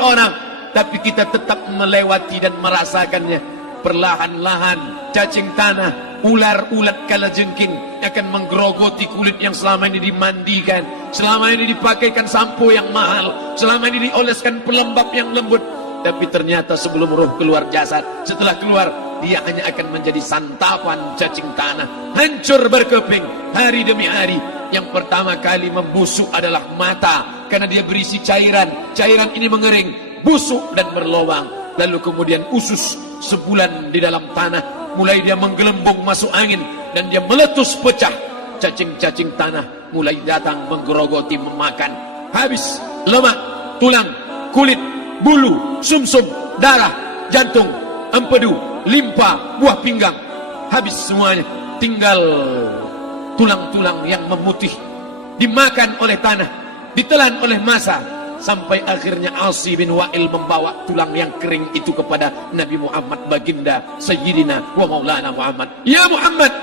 orang, tapi kita tetap melewati dan merasakannya. Perlahan-lahan cacing tanah, ular-ulat kalajengking akan menggerogoti kulit yang selama ini dimandikan, selama ini dipakaikan sampo yang mahal, selama ini dioleskan pelembab yang lembut. Tapi ternyata sebelum roh keluar jasad, setelah keluar, dia hanya akan menjadi santapan cacing tanah, hancur berkeping hari demi hari. Yang pertama kali membusuk adalah mata, karena dia berisi cairan. Cairan ini mengering, busuk dan berlubang. Lalu kemudian usus sebulan di dalam tanah, mulai dia menggelembung masuk angin dan dia meletus pecah. Cacing-cacing tanah mulai datang menggerogoti, memakan. Habis lemak, tulang, kulit, bulu, sumsum, darah, jantung, empedu, limpa, buah pinggang. Habis semuanya, tinggal tulang-tulang yang memutih, dimakan oleh tanah, ditelan oleh massa, sampai akhirnya Asi bin Wa'il membawa tulang yang kering itu kepada Nabi Muhammad, baginda Sayyidina wa Maulana Muhammad. Ya Muhammad,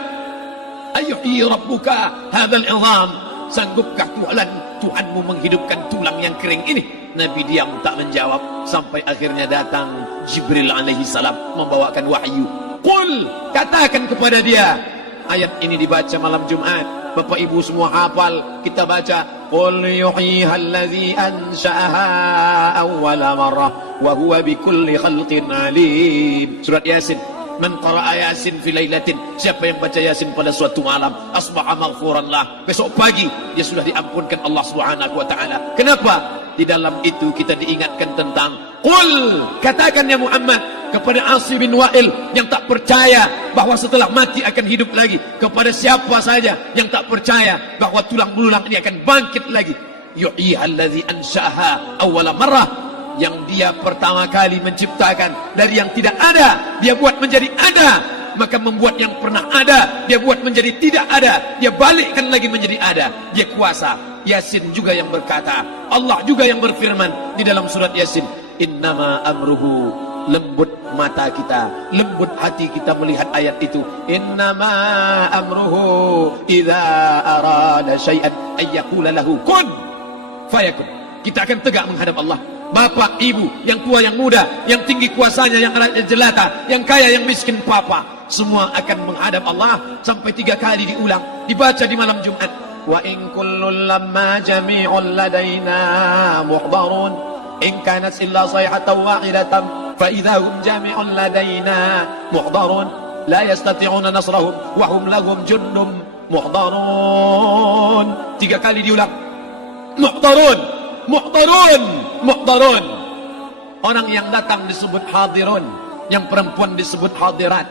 ayyuhi rabbuka hadzal izam, sanggupkah Tuhanmu menghidupkan tulang yang kering ini? Nabi diam tak menjawab, sampai akhirnya datang Jibril alaihi salam membawakan wahyu. Qul, katakan kepada dia. Ayat ini dibaca malam Jumat, Bapak Ibu semua hafal, kita baca. Qul yuhyiha allazi ansha'aha awwala marrah wa huwa bikulli khalqin alim. Surat Yasin. Man qara'a Yasin fi lailatin, siapa yang baca Yasin pada suatu malam, asbaha maghfuran lah, besok pagi dia sudah diampunkan Allah Subhanahu wa taala. Kenapa? Di dalam itu kita diingatkan tentang qul, katakan ya Muhammad kepada Asi bin Wa'il yang tak percaya bahwa setelah mati akan hidup lagi, kepada siapa saja yang tak percaya bahwa tulang belulang ini akan bangkit lagi. Yuhyiha allazi ansha'aha awwala marrah, yang dia pertama kali menciptakan dari yang tidak ada, dia buat menjadi ada. Maka membuat yang pernah ada, dia buat menjadi tidak ada, dia balikkan lagi menjadi ada. Dia kuasa. Yasin juga yang berkata, Allah juga yang berfirman di dalam surat Yasin, innama amruhu, lembut mata kita, lembut hati kita melihat ayat itu. Innama amruhu idza arada syai'an ayyaqula lahu kun fayakun. Kita akan tegak menghadap Allah. Bapak, ibu, yang tua, yang muda, yang tinggi kuasanya, yang jelata, yang kaya, yang miskin, papa, semua akan menghadap Allah. Sampai 3 kali diulang, dibaca di malam Jumat. Wa in kullun lamma jami'un ladaina muhdarun in kanat illa sayhatan wahidatan fa idza hum jami'un ladaina muhdarun la yastati'una nasrahum wa hum lahum jundum muhdarun. 3 kali diulang. Muhdarun, muhdarun, muhdarun. Orang yang datang disebut hadirun, yang perempuan disebut hadirat.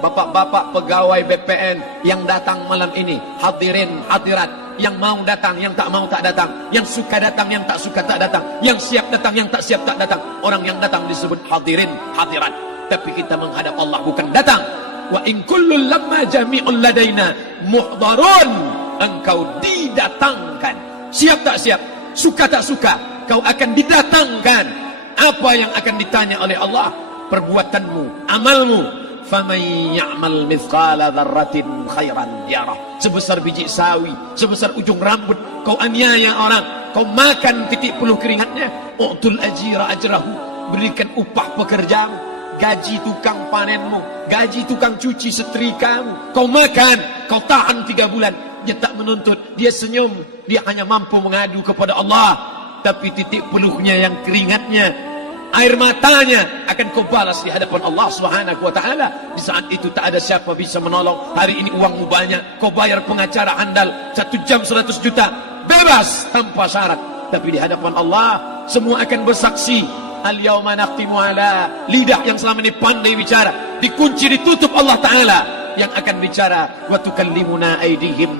Bapak-bapak pegawai BPN yang datang malam ini, hadirin, hadirat. Yang mau datang, yang tak mau tak datang, yang suka datang, yang tak suka tak datang, yang siap datang, yang tak siap tak datang. Orang yang datang disebut hadirin, hadirat. Tapi kita menghadap Allah bukan datang. Wa in kullun lamma jami'un ladaina muhdarun. Engkau didatangkan, siap tak siap, suka tak suka, kau akan didatangkan. Apa yang akan ditanya oleh Allah? Perbuatanmu, amalmu. Faman ya'mal mithqala dzarratin khairan yarah. Sebesar biji sawi, sebesar ujung rambut, kau aniaya orang, kau makan titik peluh keringatnya. U'tul ajira ajrahu, berikan upah pekerjamu, gaji tukang panenmu, gaji tukang cuci setrikamu. Kau makan, kau tahan 3 bulan. Dia tak menuntut, dia senyum, dia hanya mampu mengadu kepada Allah. Tapi titik peluhnya yang keringatnya, air matanya akan kau balas di hadapan Allah Subhanahu wa taala. Di saat itu tak ada siapa bisa menolong. Hari ini uangmu banyak, kau bayar pengacara andal 1 jam 100 juta, bebas tanpa syarat. Tapi di hadapan Allah semua akan bersaksi. Al-yawma naqtimu ala, lidah yang selama ini pandai bicara dikunci, ditutup Allah taala yang akan bicara. Wa tukallimuna aydihim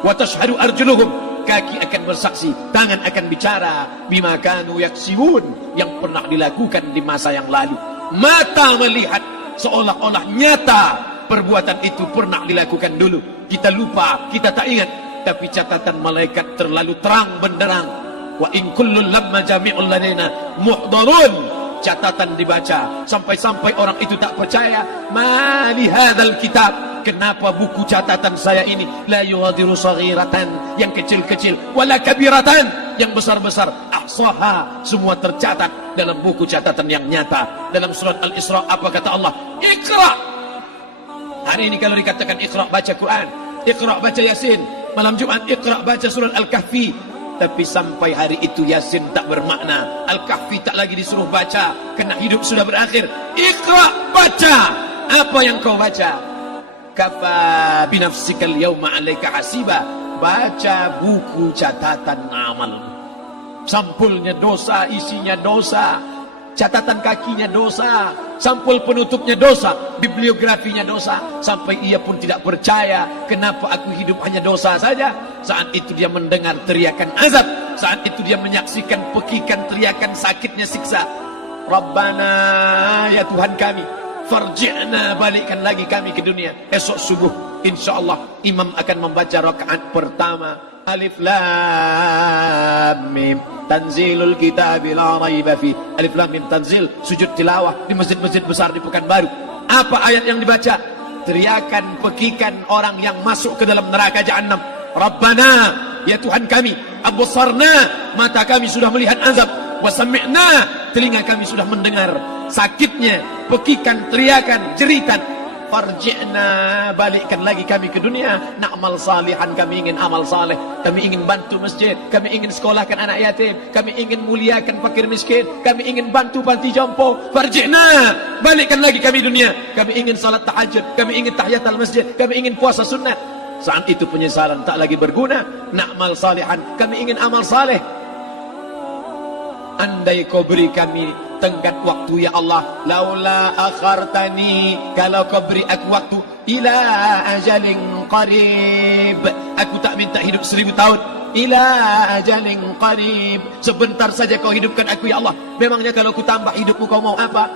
wa tashhadu arjuluhum, kaki akan bersaksi, tangan akan bicara. Bima kanu yaksibun, yang pernah dilakukan di masa yang lalu. Mata melihat seolah-olah nyata perbuatan itu pernah dilakukan dulu. Kita lupa, kita tak ingat. Tapi catatan malaikat terlalu terang benderang. Wa in kullun lamma jami'un ladaina muhdarun. Catatan dibaca sampai-sampai orang itu tak percaya. Ma li hadzal kitab, kenapa buku catatan saya ini la yughadiru saghiratan, yang kecil-kecil, wala kabiratan, yang besar-besar, ahsaha, semua tercatat dalam buku catatan yang nyata. Dalam surat Al-Isra apa kata Allah? Iqra. Hari ini kalau dikatakan Iqra baca Quran, Iqra baca Yasin, malam Jumat Iqra baca surat Al-Kahfi, tapi sampai hari itu Yasin tak bermakna, Al-Kahfi tak lagi disuruh baca, kena hidup sudah berakhir. Iqra, baca. Apa yang kau baca? Kafa binafsikal yawma 'alaika hasiba. Baca buku catatan amal. Sampulnya dosa, isinya dosa, catatan kakinya dosa, sampul penutupnya dosa, bibliografinya dosa. Sampai ia pun tidak percaya, kenapa aku hidup hanya dosa saja. Saat itu dia mendengar teriakan azab, saat itu dia menyaksikan pekikan teriakan sakitnya siksa. Rabbana, ya Tuhan kami, farji'na, balikkan lagi kami ke dunia. Esok subuh insyaallah imam akan membaca rakaat pertama. Alif Lam Mim, tanzilul kitab la raiba fi. Alif Lam Mim tanzil, sujud tilawah di masjid-masjid besar di Pekanbaru. Apa ayat yang dibaca? Teriakan pekikan orang yang masuk ke dalam neraka jahanam. Rabbana, ya Tuhan kami, absarna, mata kami sudah melihat azab, wa sami'na, telinga kami sudah mendengar sakitnya pekikan teriakan jeritan. Farji'na, balikkan lagi kami ke dunia. Na'mal salihan, kami ingin amal saleh, kami ingin bantu masjid, kami ingin sekolahkan anak yatim, kami ingin muliakan fakir miskin, kami ingin bantu panti jompo. Farji'na, balikkan lagi kami dunia. Kami ingin salat tahajud, kami ingin tahiyatul masjid, kami ingin puasa sunnah. Saat itu penyesalan tak lagi berguna. Na'mal salihan, kami ingin amal saleh. Andai kau beri kami tenggat waktu ya Allah, laula akhartani, kalau kau beri aku waktu, ila ajalin qarib, aku tak minta hidup 1000 tahun, ila ajalin qarib, sebentar saja kau hidupkan aku ya Allah. Memangnya kalau ku tambah hidupmu kau mau apa?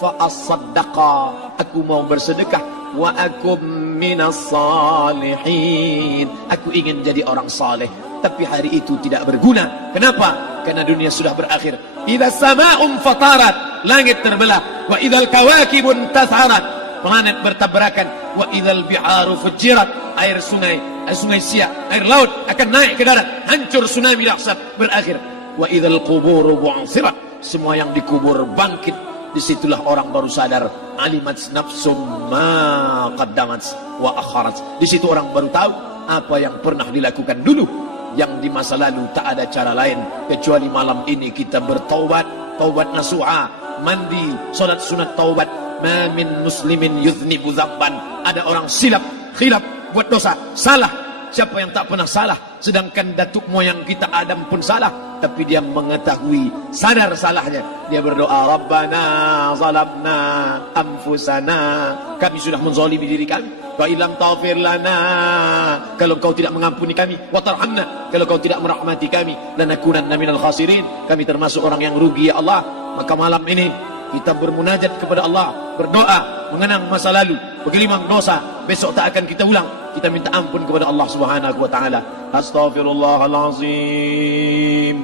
Fa as-saddaqa, aku mau bersedekah, wa akum minas salihin, aku ingin jadi orang saleh. Tapi hari itu tidak berguna. Kenapa? Karena dunia sudah berakhir. Idza sama'un fatarat, langit terbelah. Wa idzal kawakibun tatharat, planet bertabrakan. Wa idzal bi'aru fujirat, air sungai siak, air laut akan naik ke darat, hancur tsunami dahsyat berakhir. Wa idzal quburu bu'thirat, semua yang dikubur bangkit. Disitulah orang baru sadar, alimat nafsum ma qaddamat wa akharat. Di situ orang baru tahu apa yang pernah dilakukan dulu, yang di masa lalu tak ada cara lain kecuali malam ini kita bertaubat, taubat nasuha, mandi, salat sunat taubat. Ma min muslimin yuznibu dzamban, ada orang silap, khilaf, buat dosa, salah. Siapa yang tak pernah salah? Sedangkan datuk moyang kita Adam pun salah, tapi dia mengetahui, sadar salahnya. Dia berdoa, Rabbana zalamna anfusana, kami sudah menzalimi diri kami. Wa illam taghfir lana, kalau kau tidak mengampuni kami, wa tarhamna, kalau kau tidak merahmati kami, lanakunanna minal khasirin, kami termasuk orang yang rugi ya Allah. Maka malam ini kita bermunajat kepada Allah, berdoa, mengenang masa lalu, bergelimang dosa, besok tak akan kita ulang. Kita minta ampun kepada Allah Subhanahu wa taala. Astaghfirullahalazim,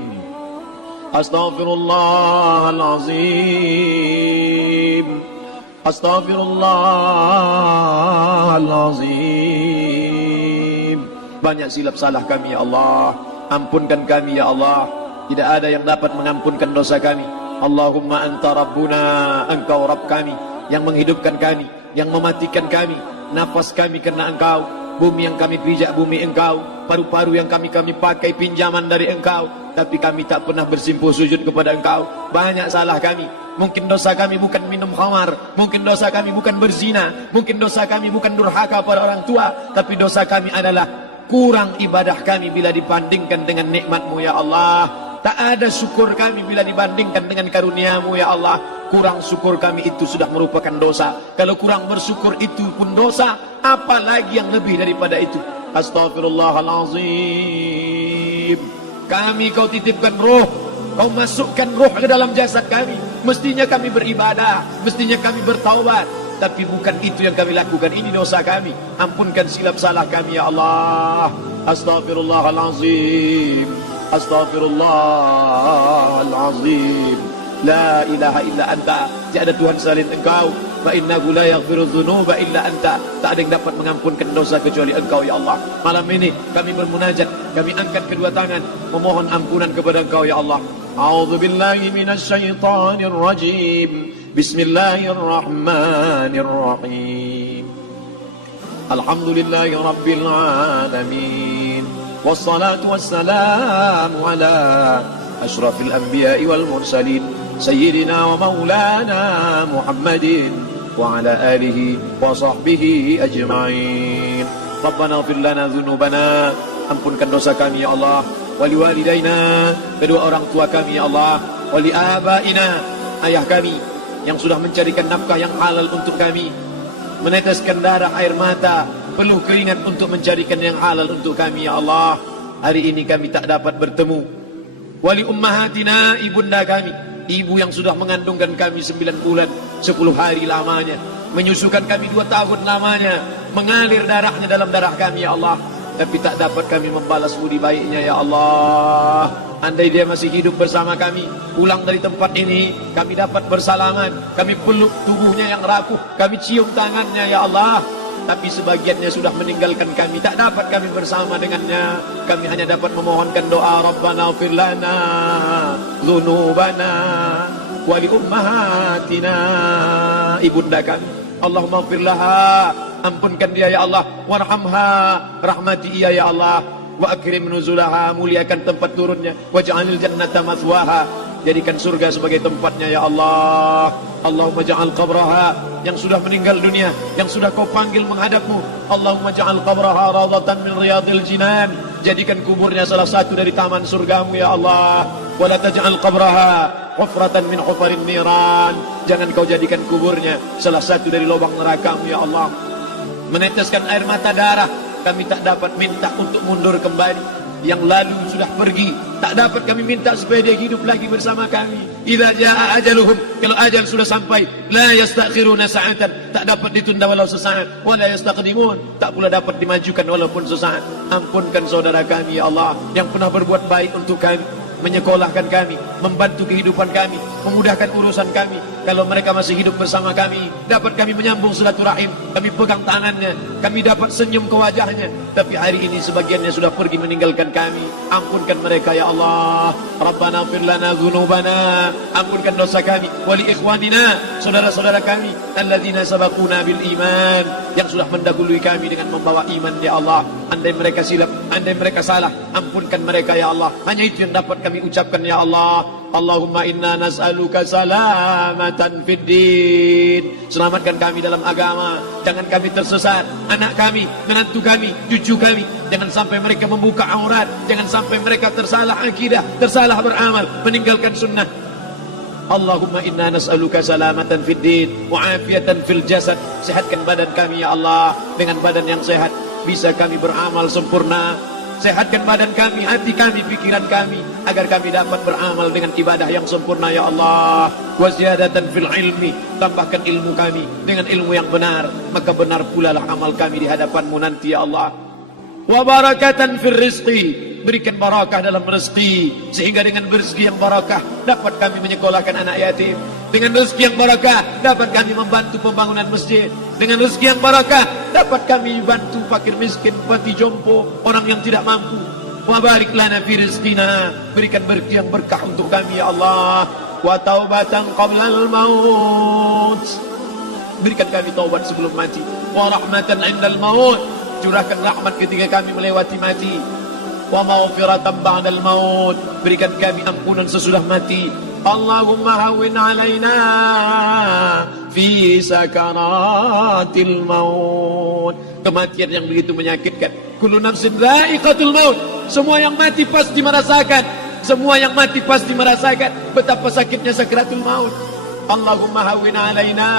astaghfirullahalazim, astaghfirullahalazim. Banyak silap salah kami ya Allah, ampunkan kami ya Allah. Tidak ada yang dapat mengampunkan dosa kami. Allahumma anta rabbuna, engkau Rabb kami, yang menghidupkan kami, yang mematikan kami. Nafas kami karena engkau, bumi yang kami pijak bumi engkau, paru-paru yang kami pakai pinjaman dari engkau. Tapi kami tak pernah bersimpuh sujud kepada engkau. Banyak salah kami. Mungkin dosa kami bukan minum khamar, mungkin dosa kami bukan berzina, mungkin dosa kami bukan durhaka pada orang tua, tapi dosa kami adalah kurang ibadah kami bila dibandingkan dengan nikmat-Mu ya Allah. Tak ada syukur kami bila dibandingkan dengan karunia-Mu ya Allah. Kurang syukur kami itu sudah merupakan dosa. Kalau kurang bersyukur itu pun dosa, apalagi yang lebih daripada itu. Astaghfirullahalazim. Kami kau titipkan roh, kau masukkan roh ke dalam jasad kami. Mestinya kami beribadah, mestinya kami bertaubat, tapi bukan itu yang kami lakukan. Ini dosa kami. Ampunkan silap salah kami ya Allah. Astaghfirullahalazim, astaghfirullahalazim. La ilaha illa anta, tiada Tuhan selain engkau. Fa innahu la yaghfiru dzunuba illa anta, tak ada yang dapat mengampunkan dosa kecuali engkau ya Allah. Malam ini kami bermunajat, kami angkat kedua tangan memohon ampunan kepada engkau ya Allah. A'udzu billahi minasy syaithanir rajim. Bismillahirrahmanirrahim. Alhamdulillahi rabbil alamin. Wassalatu wassalamu ala asyrafil anbiya'i wal mursalin sayyidina wa maulana Muhammadin wa ala alihi wa sahbihi ajma'in. Rabbana ighfir lana dzunubana, ampunkan dosa kami ya Allah, wali walidaina, kedua orang tua kami ya Allah, wali abaina, ayah kami yang sudah mencarikan nafkah yang halal untuk kami, meneteskan darah air mata, peluh keringat untuk mencarikan yang halal untuk kami ya Allah. Hari ini kami tak dapat bertemu. Wali ummahatina, ibunda kami, ibu yang sudah mengandungkan kami 9 bulan 10 hari lamanya, menyusukan kami 2 tahun lamanya, mengalir darahnya dalam darah kami ya Allah, tapi tak dapat kami membalas budi baiknya ya Allah. Andai dia masih hidup bersama kami, pulang dari tempat ini, kami dapat bersalaman, kami peluk tubuhnya yang rapuh, kami cium tangannya ya Allah. Tapi sebagiannya sudah meninggalkan kami, tak dapat kami bersama dengannya. Kami hanya dapat memohonkan doa, Rabbana ighfir lana dzunubana wa li ummahatina, ibunda kami, Allahumma ighfir laha, ampunkan dia ya Allah, warhamha, rahmati ia ya Allah, wa akrim nuzulaha, muliakan tempat turunnya, waj'alil jannata mathwaha, jadikan surga sebagai tempatnya ya Allah. Allahumma ja'al qabraha, yang sudah meninggal dunia, yang sudah kau panggil menghadapmu, Allahumma ja'al qabraha rawdatan min riyadil jinan, jadikan kuburnya salah satu dari taman surgamu ya Allah. Wa la taj'al qabraha hufratan min hufarin niran, jangan kau jadikan kuburnya salah satu dari lubang nerakamu ya Allah. Meneteskan air mata darah, kami tak dapat minta untuk mundur kembali. Yang lalu sudah pergi, tak dapat kami minta supaya dia hidup lagi bersama kami. Idza jaa ajaluhum, kalau ajal sudah sampai, la yastakhiruna sa'atan, tak dapat ditunda walau sesaat, wa la yastaqdimun, tak pula dapat dimajukan walaupun sesaat. Ampunkan saudara kami ya Allah, yang pernah berbuat baik untuk kami, menyekolahkan kami, membantu kehidupan kami, memudahkan urusan kami. Kalau mereka masih hidup bersama kami, dapat kami menyambung silaturahim, kami pegang tangannya, kami dapat senyum ke wajahnya. Tapi hari ini sebagiannya sudah pergi meninggalkan kami. Ampunkan mereka ya Allah. Rabbana ighfir lana dzunubana, ampunkan dosa kami, wali ikhwanina, saudara-saudara kami, alladzina sabaquna bil iman, yang sudah mendahului kami dengan membawa iman ya Allah. Andai mereka silap, andai mereka salah, ampunkan mereka ya Allah. Hanya itu yang dapat kami ucapkan ya Allah. Allahumma inna nas'aluka salamatan fid din, selamatkan kami dalam agama, jangan kami tersesat, anak kami, menantu kami, cucu kami, jangan sampai mereka membuka aurat, jangan sampai mereka tersalah akidah, tersalah beramal, meninggalkan sunnah. Allahumma inna nas'aluka salamatan fid din wa afiatan fil jasad, sehatkan badan kami ya Allah, dengan badan yang sehat bisa kami beramal sempurna. Sehatkan badan kami, hati kami, pikiran kami, agar kami dapat beramal dengan ibadah yang sempurna ya Allah. Wa ziyadatan fil ilmi, tambahkan ilmu kami dengan ilmu yang benar, maka benar pula lah amal kami di hadapanmu nanti ya Allah. Wa barakatan fil rizqi, berikan barakah dalam rezeki, sehingga dengan rezeki yang barakah dapat kami menyekolahkan anak yatim. Dengan rezeki yang barakah dapat kami membantu pembangunan masjid. Dengan rezeki yang barakah dapat kami bantu fakir miskin, panti jompo, orang yang tidak mampu. Wa barik lana fi rizqina, berikan berkah yang berkah untuk kami ya Allah. Wa taubatan qablal maut, berikan kami taubat sebelum mati. Wa rahmatan indal maut, curahkan rahmat ketika kami melewati mati. Wa maghfiratan ba'dal maut, berikan kami ampunan sesudah mati. Allahumma hawwin alaina fi sakaratil maut, kematian yang begitu menyakitkan. Kullu nafsin dha'iqatul maut, semua yang mati pasti merasakan, semua yang mati pasti merasakan betapa sakitnya sakaratul maut. Allahumma hawwin alaina,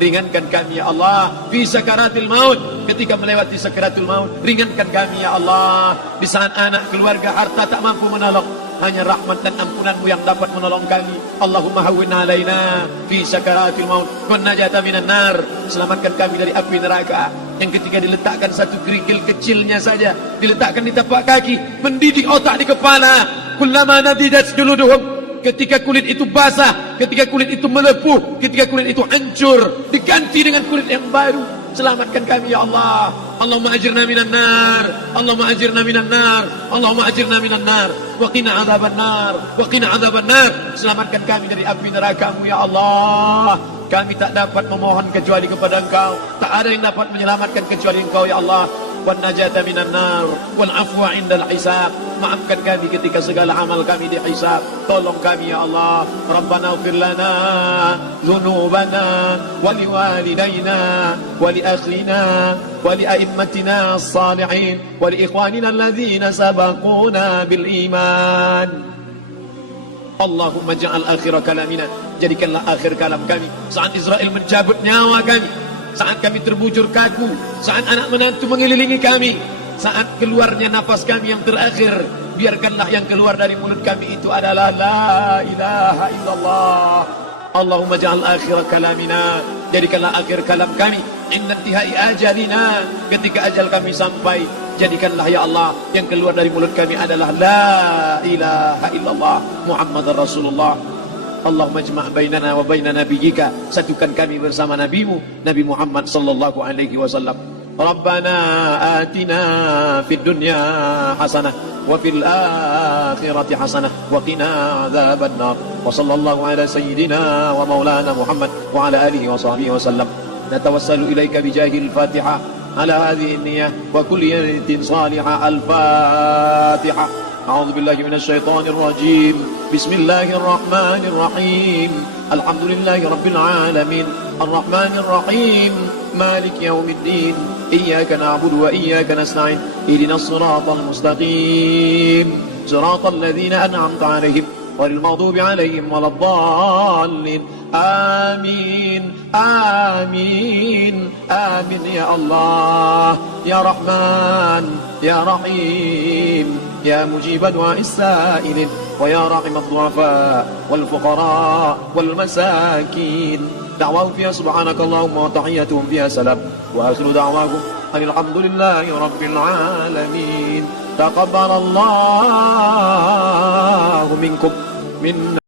ringankan kami ya Allah fi sakaratil maut, ketika melewati sakaratul maut, ringankan kami ya Allah. Di saat anak, keluarga, harta tak mampu menolong, hanya rahmat dan ampunanmu yang dapat menolong kami. Allahumma hawwin alaina fi sakaratil maut wan najata minan nar, selamatkan kami dari api neraka yang ketika diletakkan satu kerikil kecilnya saja, diletakkan di tapak kaki, mendidik otak di kepala. Kullama nadidat juluduhum, ketika kulit itu basah, ketika kulit itu melepuh, ketika kulit itu hancur, diganti dengan kulit yang baru. Selamatkan kami ya Allah. Allahumma ajirna minan nar. Allahumma ajirna minan nar. Allahumma ajirna minan nar. Wa qina adzaban nar. Wa qina adzaban nar. Selamatkan kami dari api neraka-Mu ya Allah. Kami tak dapat memohon kecuali kepada Engkau. Tak ada yang dapat menyelamatkan kecuali Engkau ya Allah. Wan najata minan nar wal afwa indal hisab. Maafkan kami ketika segala amal kami dihisab. Tolong kami ya Allah. Rabbana ighfir lana dhunubana wa liwalidayna wa li akhina wa li a'immatina as-salihin wa li ikhwanina alladhina sabaquna bil iman. Allahumma ja'al akhir kalamina, jadikanlah akhir kalam kami saat Israel mencabut nyawa kami, saat kami terbujur kaku, saat anak menantu mengelilingi kami, saat keluarnya nafas kami yang terakhir, biarkanlah yang keluar dari mulut kami itu adalah la ilaha illallah. Allahumma ja'al akhir kalamina, jadikanlah akhir kalam kami inda intihai ajalina, ketika ajal kami sampai, jadikanlah ya Allah yang keluar dari mulut kami adalah la ilaha illallah Muhammadar Rasulullah. Allahumma jma' bainana wa baina nabiyyika, satukan kami bersama nabimu Nabi Muhammad sallallahu alaihi wasallam. Rabbana atina fid dunya hasanah wa fil akhirati hasanah wa qina adzaban nar. Wa sallallahu ala sayyidina wa maulana Muhammad wa ala alihi wa sahbihi wasallam. Natawassalu ilaika bijahil Fatihah على هذه النية وكل نية صالحة. الفاتحة. أعوذ بالله من الشيطان الرجيم. بسم الله الرحمن الرحيم. الحمد لله رب العالمين الرحمن الرحيم مالك يوم الدين إياك نعبد وإياك نستعين اهدنا الصراط المستقيم صراط الذين أنعمت عليهم غير المغضوب عليهم ولا الضالين. آمين آمين آمين يا الله يا رحمن يا رحيم يا مجيب دعاء السائلين ويا راحم الضعفاء والفقراء والمساكين. دعواهم فيها سبحانك اللهم وتحياتهم فيها سلام وآخر دعواهم أن الحمد لله رب العالمين. تقبل الله منكم منا